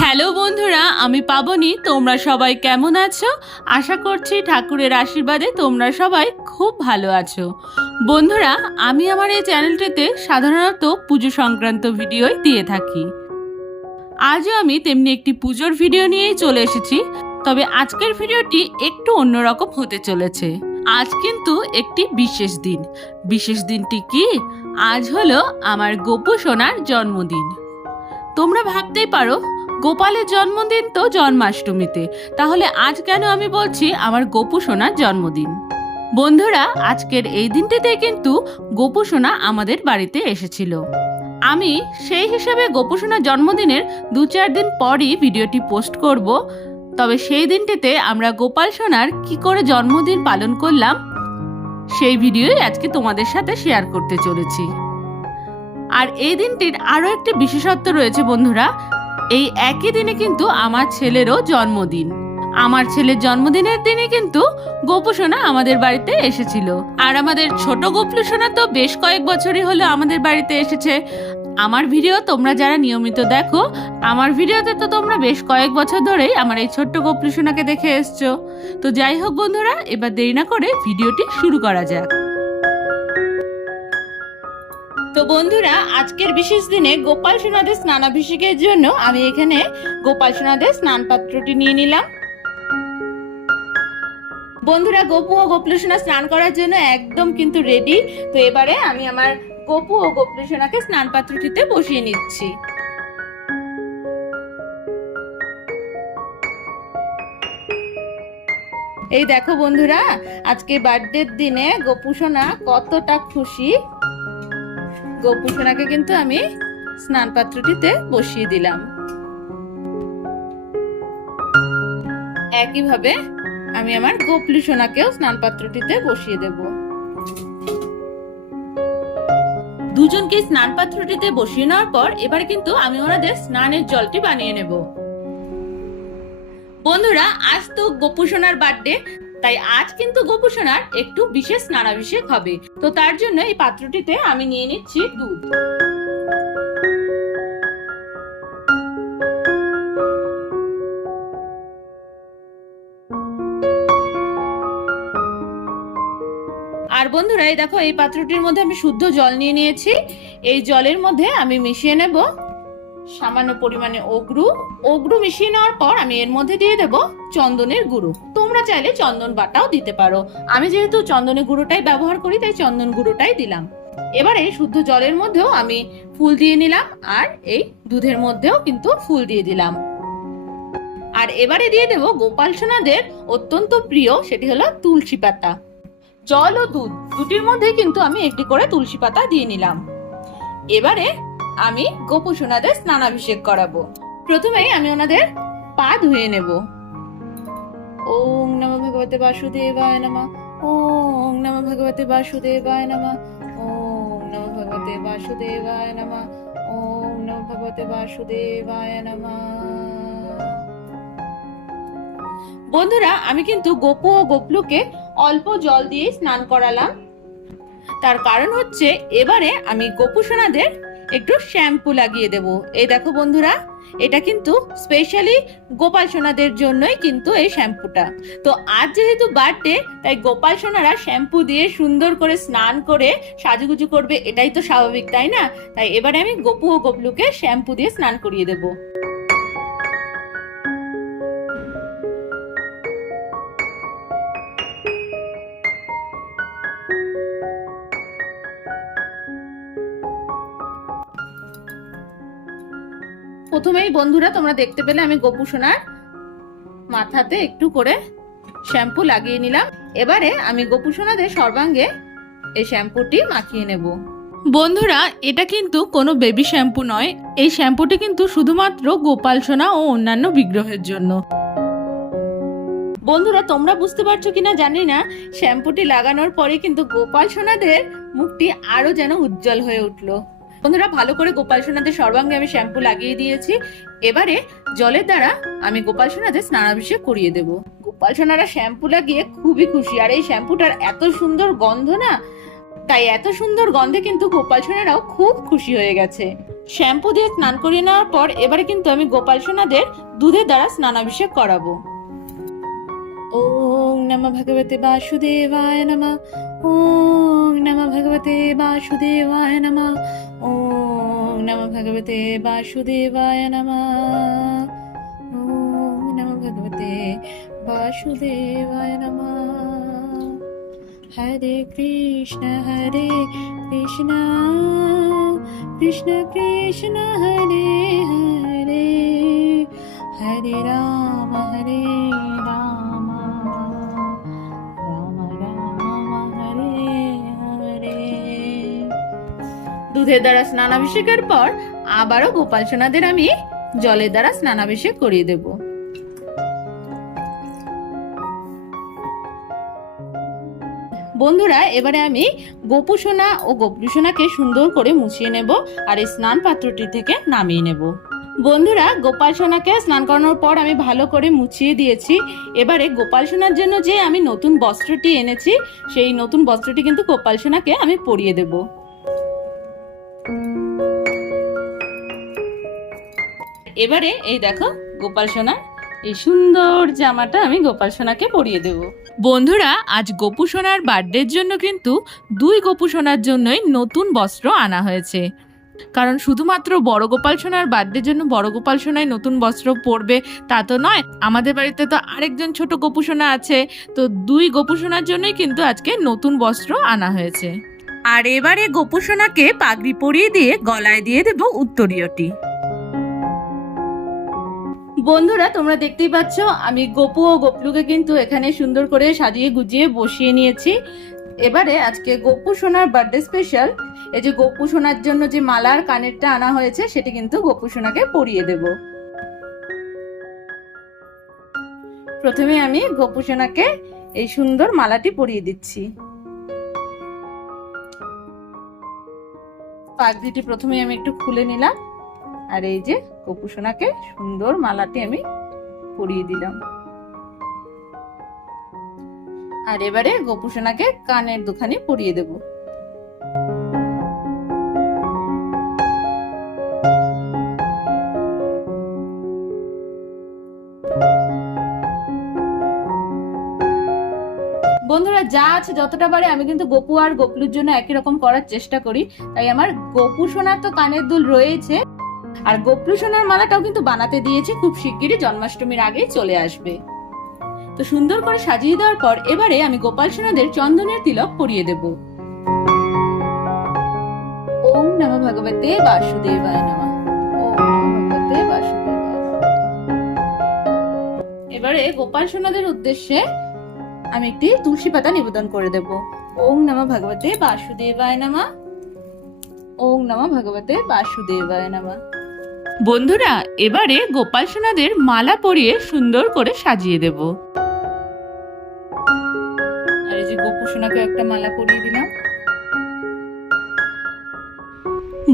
Hello বন্ধুরা, আমি পাবনি, তোমরা সবাই কেমন আছো? আশা করছি ঠাকুরের আশীর্বাদে তোমরা সবাই খুব ভালো আছো। বন্ধুরা, আমি আমার এই চ্যানেলটিতে সাধারণত পুজো সংক্রান্ত ভিডিওই দিয়ে থাকি। আজও আমি তেমনি একটি পুজোর ভিডিও নিয়েই চলে এসেছি, তবে আজকের ভিডিওটি একটু অন্যরকম হতে চলেছে। আজ কিন্তু একটি বিশেষ দিন। বিশেষ দিনটি কি? আজ হলো আমার গোপু সোনার জন্মদিন। তোমরা ভাবতেই পারো গোপালের জন্মদিন তো জন্মাষ্টমীতে। তাহলে আজ কেন আমি বলছি আমার গোপু সোনার জন্মদিন? বন্ধুরা, আজকের এই দিনটিতে কিন্তু গোপু সোনা আমাদের বাড়িতে এসেছিল। আমি সেই হিসাবে গোপু সোনার জন্মদিনের দু চার দিন পরই ভিডিওটি পোস্ট করব। তবে সেই দিনটিতে আমরা গোপাল সোনার কি করে জন্মদিন পালন করলাম, সেই ভিডিওই আজকে তোমাদের সাথে শেয়ার করতে চলেছি। আর এই দিনটির আরও একটি বিশেষত্ব রয়েছে বন্ধুরা এই একই দিনে কিন্তু আমার ছেলেরও জন্মদিন। আমার ছেলের জন্মদিনের দিনে কিন্তু গোপুসোনা আমাদের বাড়িতে এসেছিল। আর আমাদের ছোট গোপুসোনা তো বেশ কয়েক বছরই হলো আমাদের বাড়িতে এসেছে। আমার ভিডিও তোমরা যারা নিয়মিত দেখো, আমার ভিডিওতে তো তোমরা বেশ কয়েক বছর ধরেই আমার এই ছোট্ট গোপুসোনাকে দেখে এসছো। তো যাই হোক বন্ধুরা, এবার দেরি না করে ভিডিওটি শুরু করা যাক। তো বন্ধুরা, আজকের বিশেষ দিনে গোপাল সোনাদের স্নানাভিষেকের জন্য আমি এখানে গোপাল সোনাদের স্নান পাত্রটি নিয়ে নিলাম। বন্ধুরা, গোপু ও গোপলু সোনা স্নান করার জন্য একদম কিন্তু রেডি তো এবারে আমি আমার গোপু ও গোপলু সোনাকে স্নান পাত্রটিতে বসিয়ে নিচ্ছি। এই দেখো বন্ধুরা, আজকে বার্থডের দিনে গোপু সোনা কতটা খুশি। গোপু সোনাকে কিন্তু আমি স্নান পাত্রটিতে বসিয়ে দিলাম। একইভাবে আমি আমার গোপলু সোনাকেও স্নান পাত্রটিতে বসিয়ে দেব। দুজনকে স্নান পাত্রটিতে বসিয়ে নেওয়ার পর এবার কিন্তু আমি ওনাদের স্নানের জলটি বানিয়ে নেব। বন্ধুরা, আজ তো গোপু সোনার বার্থডে তাই আজ কিন্তু গোপু সোনার একটু বিশেষ স্নানাভিষেক হবে। তো তার জন্য এই পাত্রটিতে আমি নিয়ে নিচ্ছি দুধ। আর বন্ধুরা, এই দেখো, এই পাত্রটির মধ্যে আমি শুদ্ধ জল নিয়ে নিয়েছি। এই জলের মধ্যে আমি মিশিয়ে নেব সামান্য পরিমাণে অগ্রু অগ্রু মিশিয়ে নেওয়ার পর আমি এর মধ্যে দিয়ে দেব চন্দনের গুঁড়ো। তোমরা চাইলে চন্দন বাটাও দিতে পারো। আমি যেহেতু চন্দনের গুঁড়োটাই ব্যবহার করি, তাই চন্দন গুঁড়োটাই দিলাম। এবারে শুদ্ধ জলের মধ্যেও আমি ফুল দিয়ে নিলাম, আর এই দুধের মধ্যেও কিন্তু ফুল দিয়ে দিলাম। আর এবারে দিয়ে দেব গোপাল সোনাদের অত্যন্ত প্রিয়, সেটি হলো তুলসী পাতা। জল ও দুধ, দুটির মধ্যে কিন্তু আমি একটি করে তুলসী পাতা দিয়ে নিলাম। এবারে আমি গোপু সোনাদের স্নানাভিষেক করাবো। প্রথমেই আমি ওনাদের পা ধুয়ে নেব। ওম নম ভগবতে বাসুদেবায় নমঃ, ওম নমঃ ভগবতে বাসুদেবায় নমঃ, ওম নমঃ ভগবতে বাসুদেবায় নমঃ, ওম নমঃ ভগবতে বাসুদেবায় নমঃ। বন্ধুরা, আমি কিন্তু গোপু ও গোপলুকে অল্প জল দিয়ে স্নান করালাম। তার কারণ হচ্ছে, এবারে আমি গোপু সোনাদের একটু শ্যাম্পু লাগিয়ে দেব। এই দেখো বন্ধুরা, এটা কিন্তু স্পেশালি গোপাল সোনাদের জন্যই কিন্তু এই শ্যাম্পুটা। তো আজ যেহেতু বার্থডে তাই গোপাল সোনারা শ্যাম্পু দিয়ে সুন্দর করে স্নান করে সাজুগুজু করবে, এটাই তো স্বাভাবিক, তাই না? তাই এবারে আমি গোপু ও গোপলুকে শ্যাম্পু দিয়ে স্নান করিয়ে দেবো। প্রথমেই বন্ধুরা, তোমরা দেখতে পেলে আমি গোপু সোনার মাথাতে একটু করে শ্যাম্পু লাগিয়ে নিলাম। এবারে আমি গোপু সোনাদের সর্বাঙ্গে এই শ্যাম্পুটি মাখিয়ে নেব। বন্ধুরা, এটা কিন্তু কোনো বেবি শ্যাম্পু নয়। এই শ্যাম্পুটি কিন্তু শুধুমাত্র গোপাল সোনা ও অন্যান্য বিগ্রহের জন্য। বন্ধুরা, তোমরা বুঝতে পারছ কিনা জানি না। শ্যাম্পুটি লাগানোর পরে কিন্তু গোপাল সোনাদের মুখটি আরও যেন উজ্জ্বল হয়ে উঠল। বন্ধুরা, ভালো করে গোপাল সোনাদের সর্বাঙ্গে আমি শ্যাম্পু লাগিয়ে দিয়েছি। এবারে জলের দ্বারা আমি গোপাল সোনাদের স্নানাভিষেক করিয়ে দেব। গোপাল সোনারা শ্যাম্পু লাগিয়ে খুবই খুশি। আর এই শ্যাম্পুটার এত সুন্দর গন্ধ না, তাই এত সুন্দর গন্ধে কিন্তু গোপাল সোনারাও খুব খুশি হয়ে গেছে। শ্যাম্পু দিয়ে স্নান করিয়ে নেওয়ার পর এবারে কিন্তু আমি গোপাল সোনাদের দুধের দ্বারা স্নানাভিষেক করাবো। ওম নমঃ ভগবতে বাসুদেবায় নমঃ। ওম নমঃ ভগবতে বাসুদেবায় নমঃ ওম নমঃ ভগবতে বাসুদেবায় নমঃ ওম নমঃ ভগবতে বাসুদেবায় নমঃ হরে কৃষ্ণ হরে কৃষ্ণ কৃষ্ণ কৃষ্ণ হরে হরে হরে রাম হরে দুধের দ্বারা স্নানাভিষেকের পর আবারও গোপাল সোনাদের আমি জলের দ্বারা স্নানাভিষেক করিয়ে দেব। বন্ধুরা, এবারে আমি গোপু সোনা ও গোপু সোনাকে সুন্দর করে মুছিয়ে নেব আর এই স্নান পাত্রটি থেকে নামিয়ে নেব। বন্ধুরা, গোপাল সোনাকে স্নান করানোর পর আমি ভালো করে মুছিয়ে দিয়েছি। এবারে গোপাল সোনার জন্য যে আমি নতুন বস্ত্রটি এনেছি, সেই নতুন বস্ত্রটি কিন্তু গোপাল সোনাকে আমি পরিয়ে দেব। এবারে এই দেখো, গোপাল সোনা, এই সুন্দর জামাটা আমি গোপাল সোনাকে পরিয়ে দেব। বন্ধুরা, আজ গোপু সোনার বার্থডের জন্য কিন্তু দুই গোপু সোনার জন্যই নতুন বস্ত্র আনা হয়েছে। কারণ শুধুমাত্র বড় গোপাল সোনার বার্থডের জন্য বড় গোপাল সোনাই নতুন বস্ত্র পরবে তা তো নয়, আমাদের বাড়িতে তো আরেকজন ছোট গোপু সোনা আছে, তো দুই গোপু সোনার জন্যই কিন্তু আজকে নতুন বস্ত্র আনা হয়েছে। আর এবারে গোপু সোনাকে পাগড়ি পরিয়ে দিয়ে গলায় দিয়ে দেব উত্তরীয়টি। বন্ধুরা, তোমরা দেখতেই পাচ্ছ, আমি গোপু ও গোপলুকে কিন্তু এখানে সুন্দর করে সাজিয়ে গুজিয়ে বসিয়ে নিয়েছি। এবারে আজকে গোপু সোনার বার্থডে স্পেশাল এই যে গোপু সোনার জন্য যে মালার কানেরটা আনা হয়েছে, সেটি কিন্তু গোপু সোনাকে পরিয়ে দেব। প্রথমে আমি গোপু সোনাকে এই সুন্দর মালাটি পরিয়ে দিচ্ছি। পাগড়িটি প্রথমে আমি একটু খুলে নিলাম। আর এই যে গোপু সোনাকে সুন্দর মালাটি আমি পরিয়ে দিলাম। আর এবারে গোপু সোনাকে কানের দুখানি পরিয়ে দেব। বন্ধুরা, যা আছে যতটা পারে আমি কিন্তু গোপু আর গোপলুর জন্য একই রকম করার চেষ্টা করি। তাই আমার গোপু সোনার তো কানের দুল রয়েছে আর গোপলু সোনার মালাটাও কিন্তু বানাতে দিয়েছি খুব শিগগিরই জন্মাষ্টমীর আগেই চলে আসবে। তো সুন্দর করে সাজিয়ে দেওয়ার পর এবারে আমি গোপাল সোনাদের চন্দনের তিলক পরিয়ে দেব। ওম নম ভগবতে বাসুদেবায় নমঃ। এবারে গোপাল সোনাদের উদ্দেশ্যে আমি একটি তুলসী পাতা নিবেদন করে দেব। ওম নম ভগবতে বাসুদেবায় নমঃ। ওম নম ভগবতে বাসুদেবায় নমঃ। বন্ধুরা, এবারে গোপাল সোনাদের মালা পরিয়ে সুন্দর করে সাজিয়ে দেব। সোনাকে একটা মালা পরিয়ে দিলাম।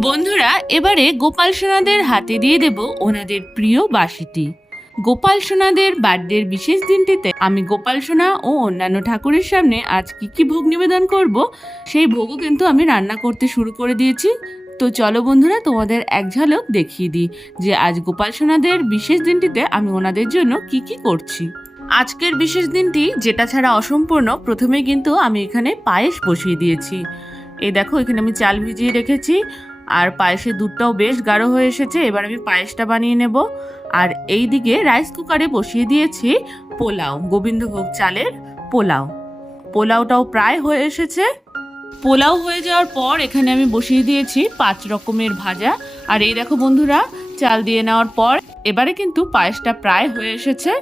বন্ধুরা, এবারে গোপাল সোনাদের হাতে দিয়ে দেব ওনাদের প্রিয় বাসিটি গোপাল সোনাদের বার্থডের বিশেষ দিনটিতে আমি গোপাল সোনা ও অন্যান্য ঠাকুরের সামনে আজ কি কি ভোগ নিবেদন করব, সেই ভোগও কিন্তু আমি রান্না করতে শুরু করে দিয়েছি। তো চলো বন্ধুরা, তোমাদের এক ঝলক দেখিয়ে দিই যে আজ গোপাল সোনাদের বিশেষ দিনটিতে আমি ওনাদের জন্য কি কি করছি। আজকের বিশেষ দিনটি, যেটা ছাড়া অসম্পূর্ণ, প্রথমে কিন্তু আমি এখানে পায়েস বসিয়ে দিয়েছি। এই দেখো, এখানে আমি চাল ভিজিয়ে রেখেছি, আর পায়েসের দুধটাও বেশ গাঢ় হয়ে এসেছে, এবার আমি পায়েসটা বানিয়ে নেব। আর এই দিকে রাইস কুকারে বসিয়ে দিয়েছি পোলাও, গোবিন্দভোগ চালের পোলাও। পোলাওটাও প্রায় হয়ে এসেছে। পোলাও হয়ে যাওয়ার পর এখানে আমি বসিয়ে দিয়েছি পাঁচ রকমের ভাজা। আর এই দেখো বন্ধুরা, চাল দিয়ে নেওয়ার পর এবারে কিন্তু পায়েসটা প্রায় হয়ে এসেছে।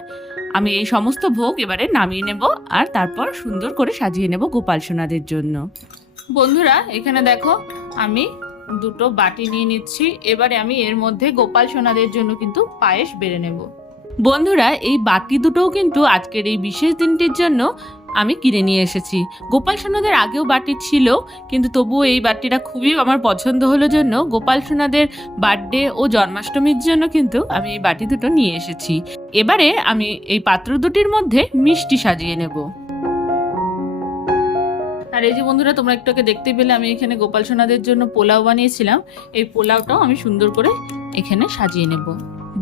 আমি এই সমস্ত ভোগ এবারে নামিয়ে নেব আর তারপর সুন্দর করে সাজিয়ে নেব গোপাল সোনাদের জন্য। বন্ধুরা, এখানে দেখো আমি দুটো বাটি নিয়ে নিচ্ছি। এবারে আমি এর মধ্যে গোপাল সোনাদের জন্য কিন্তু পায়েস বেড়ে নেব। বন্ধুরা, এই বাটি দুটোও কিন্তু আজকের এই বিশেষ দিনটির জন্য আমি কিনে নিয়ে এসেছি। গোপাল সোনাদের আগেও বাটি ছিল, কিন্তু তবুও এই বাটিটা খুবই আমার পছন্দ হলো জন্য গোপাল সোনাদের বার্থডে ও জন্মাষ্টমীর জন্য কিন্তু আমি এই বাটি দুটো নিয়ে এসেছি। এবারে আমি এই পাত্র দুটির মধ্যে মিষ্টি সাজিয়ে নেব। আর এই যে বন্ধুরা, তোমরা একটু আগে দেখতে পেলে আমি এখানে গোপাল সোনাদের জন্য পোলাও বানিয়েছিলাম। এই পোলাওটাও আমি সুন্দর করে এখানে সাজিয়ে নেব।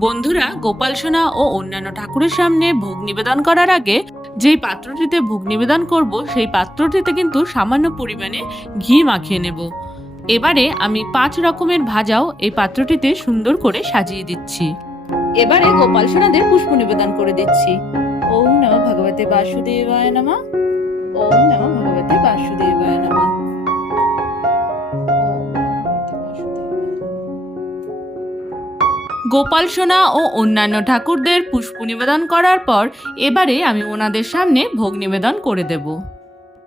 বন্ধুরা, গোপাল সোনা ও অন্যান্য ঠাকুরের সামনে ভোগ নিবেদন করার আগে যেই পাত্রটিতে ভোগ নিবেদন করব, সেই পাত্রটিতে কিন্তু সামান্য পরিমাণে ঘি মাখিয়ে নেব। এবারে আমি পাঁচ রকমের ভাজাও এই পাত্রটিতে সুন্দর করে সাজিয়ে দিচ্ছি। এবারে গোপাল সোনাদের পুষ্প নিবেদন করে দিচ্ছি। ওম নম ভগবতী বাসুদেবায় নমা। ওম নম ভগবতী বাসুদেবায় নমঃ। গোপাল সোনা ও অন্যান্য ঠাকুরদের পুষ্প নিবেদন করার পর এবারে আমি ওনাদের সামনে ভোগ নিবেদন করে দেব।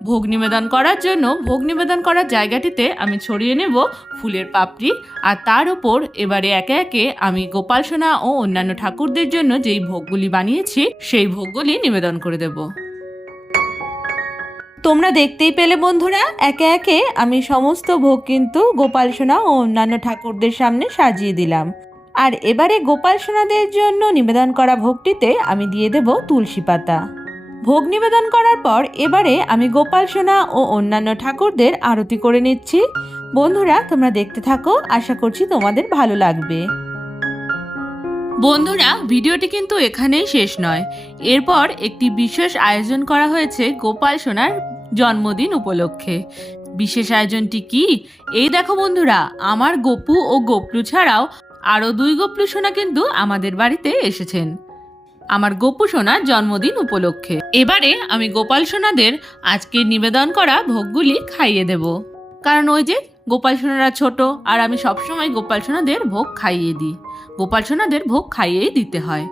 ভোগ নিবেদন করার জন্য ভোগ নিবেদন করার জায়গাটিতে আমি ছড়িয়ে নেব ফুলের পাপড়ি আর তার উপর এবারে একে একে আমি গোপাল সোনা ও অন্যান্য ঠাকুরদের জন্য যেই ভোগগুলি বানিয়েছি সেই ভোগগুলি নিবেদন করে দেব। তোমরা দেখতেই পেলে বন্ধুরা, একে একে আমি সমস্ত ভোগ কিন্তু গোপাল সোনা ও অন্যান্য ঠাকুরদের সামনে সাজিয়ে দিলাম। আর এবারে গোপাল সোনাদের জন্য নিবেদন করা ভোগটিতে আমি দিয়ে দেব তুলসী পাতা। ভোগ নিবেদন করার পর এবারে আমি গোপাল সোনা ও অন্যান্য ঠাকুরদের আরতি করে নিচ্ছি। বন্ধুরা, তোমরা দেখতে থাকো, আশা করছি তোমাদের ভালো লাগবে। বন্ধুরা, ভিডিওটি কিন্তু এখানেই শেষ নয়। এরপর একটি বিশেষ আয়োজন করা হয়েছে গোপাল সোনার জন্মদিন উপলক্ষে। বিশেষ আয়োজনটি কি? এই দেখো বন্ধুরা, আমার গপু ও গপলু ছাড়াও আরও দুই গপলু সোনা কিন্তু আমাদের বাড়িতে এসেছেন। আমার গোপু সোনার জন্মদিন উপলক্ষে। এবারে আমি গোপাল সোনাদের আজকে নিবেদন করা ভোগগুলি খাইয়ে দেব। কারণ ওই যে গোপাল সোনারা ছোট, আর আমি সবসময় গোপাল সোনাদের ভোগ খাইয়ে দিই। গোপাল সোনাদের ভোগ খাইয়েই দিতে হয়।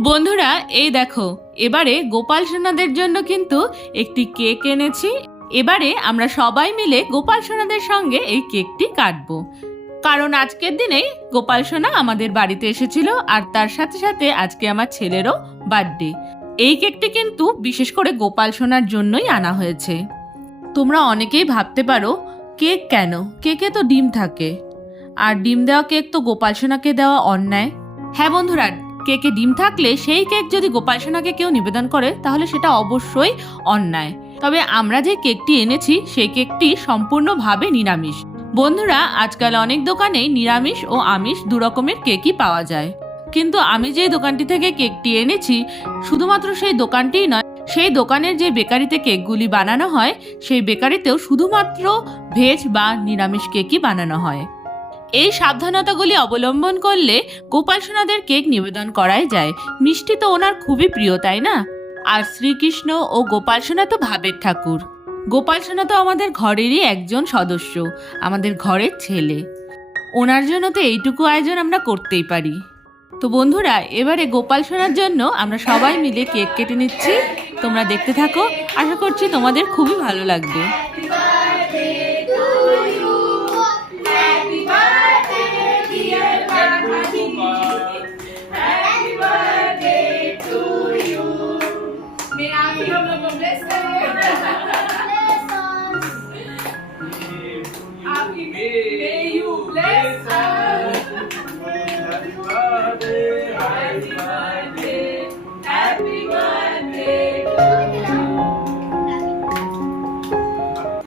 বন্ধুরা, এই দেখো, এবারে গোপাল সোনাদের জন্য কিন্তু একটি কেক এনেছি। এবারে আমরা সবাই মিলে গোপাল সোনাদের সঙ্গে এই কেকটি কাটবো। কারণ আজকের দিনেই গোপাল সোনা আমাদের বাড়িতে এসেছিল আর তার সাথে সাথে আজকে আমার ছেলেরও বার্থডে। এই কেকটি কিন্তু বিশেষ করে গোপাল সোনার জন্যই আনা হয়েছে। তোমরা অনেকেই ভাবতে পারো, কেক কেন? কেকে তো ডিম থাকে। আর ডিম দেওয়া কেক তো গোপাল সোনাকে দেওয়া অন্যায়। হ্যাঁ বন্ধুরা, কেকে ডিম থাকলে সেই কেক যদি গোপাল সোনাকে কেউ নিবেদন করে, তাহলে সেটা অবশ্যই অন্যায়। তবে আমরা যে কেকটি এনেছি, সেই কেকটি সম্পূর্ণভাবে নিরামিষ। বন্ধুরা, আজকাল অনেক দোকানেই নিরামিষ ও আমিষ দু রকমের কেকই পাওয়া যায়। কিন্তু আমি যে দোকানটি থেকে কেকটি এনেছি, শুধুমাত্র সেই দোকানটিই নয়, সেই দোকানের যে বেকারিতে কেকগুলি বানানো হয়, সেই বেকারিতেও শুধুমাত্র ভেজ বা নিরামিষ কেকই বানানো হয়। এই সাবধানতাগুলি অবলম্বন করলে গোপাল সোনাদের কেক নিবেদন করাই যায়। মিষ্টি তো ওনার খুবই প্রিয়, তাই না? আর শ্রীকৃষ্ণ ও গোপাল সোনা তো ভাবের ঠাকুর। গোপাল সোনা তো আমাদের ঘরেরই একজন সদস্য, আমাদের ঘরের ছেলে। ওনার জন্য তো এইটুকু আয়োজন আমরা করতেই পারি। তো বন্ধুরা, এবারে গোপাল সোনার জন্য আমরা সবাই মিলে কেক কেটে নিচ্ছি। তোমরা দেখতে থাকো, আশা করছি তোমাদের খুবই ভালো লাগবে।